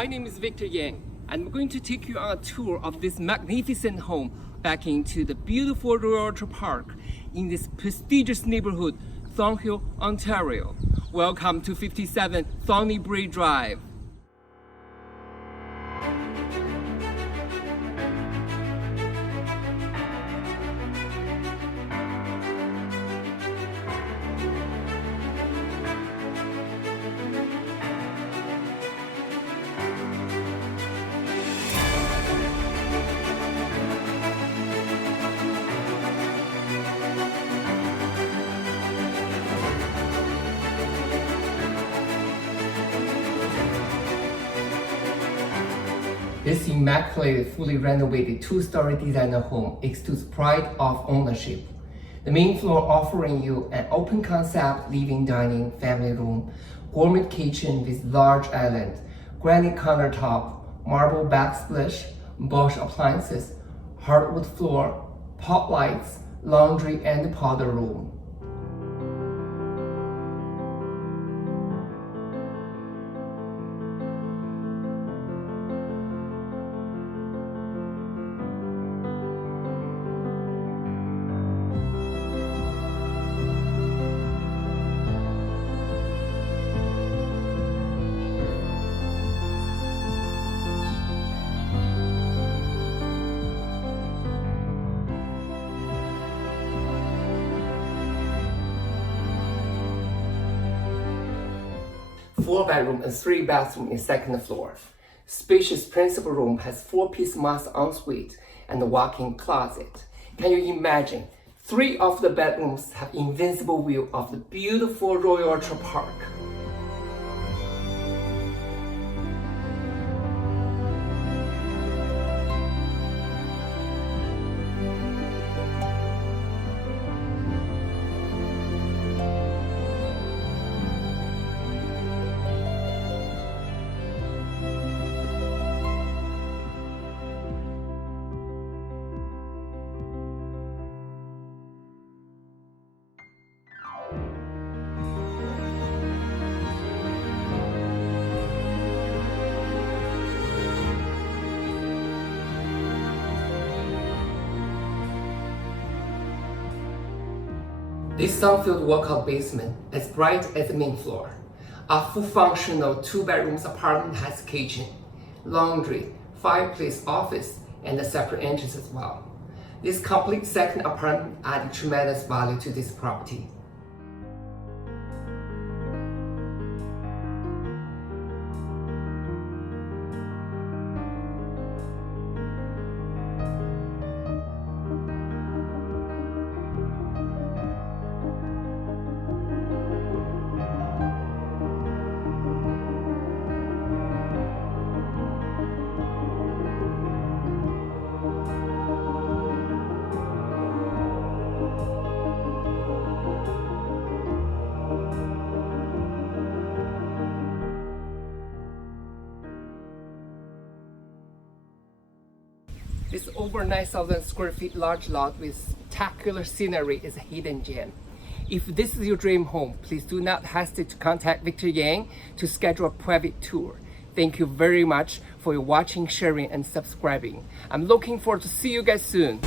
My name is Victor Yang, and I'm going to take you on a tour of this magnificent home back into the beautiful Royal Orchard Park in this prestigious neighborhood, Thornhill, Ontario. Welcome to 57 ThornyBrae Drive. This immaculate, fully renovated two-story designer home exudes pride of ownership. The main floor offering you an open concept living, dining, family room, gourmet kitchen with large island, granite countertop, marble backsplash, Bosch appliances, hardwood floor, pot lights, laundry and powder room. Four bedroom and 3 bathroom in second floor. Spacious principal room has 4-piece master ensuite and a walk-in closet. Can you imagine? 3 of the bedrooms have invincible view of the beautiful Royal Orchard Park. This sun-filled walkout basement is bright as the main floor. A full functional 2-bedroom apartment has kitchen, laundry, fireplace, office, and a separate entrance as well. This complete second apartment added tremendous value to this property. This over 9,000 square feet large lot with spectacular scenery is a hidden gem. If this is your dream home, please do not hesitate to contact Victor Yang to schedule a private tour. Thank you very much for your watching, sharing, and subscribing. I'm looking forward to see you guys soon.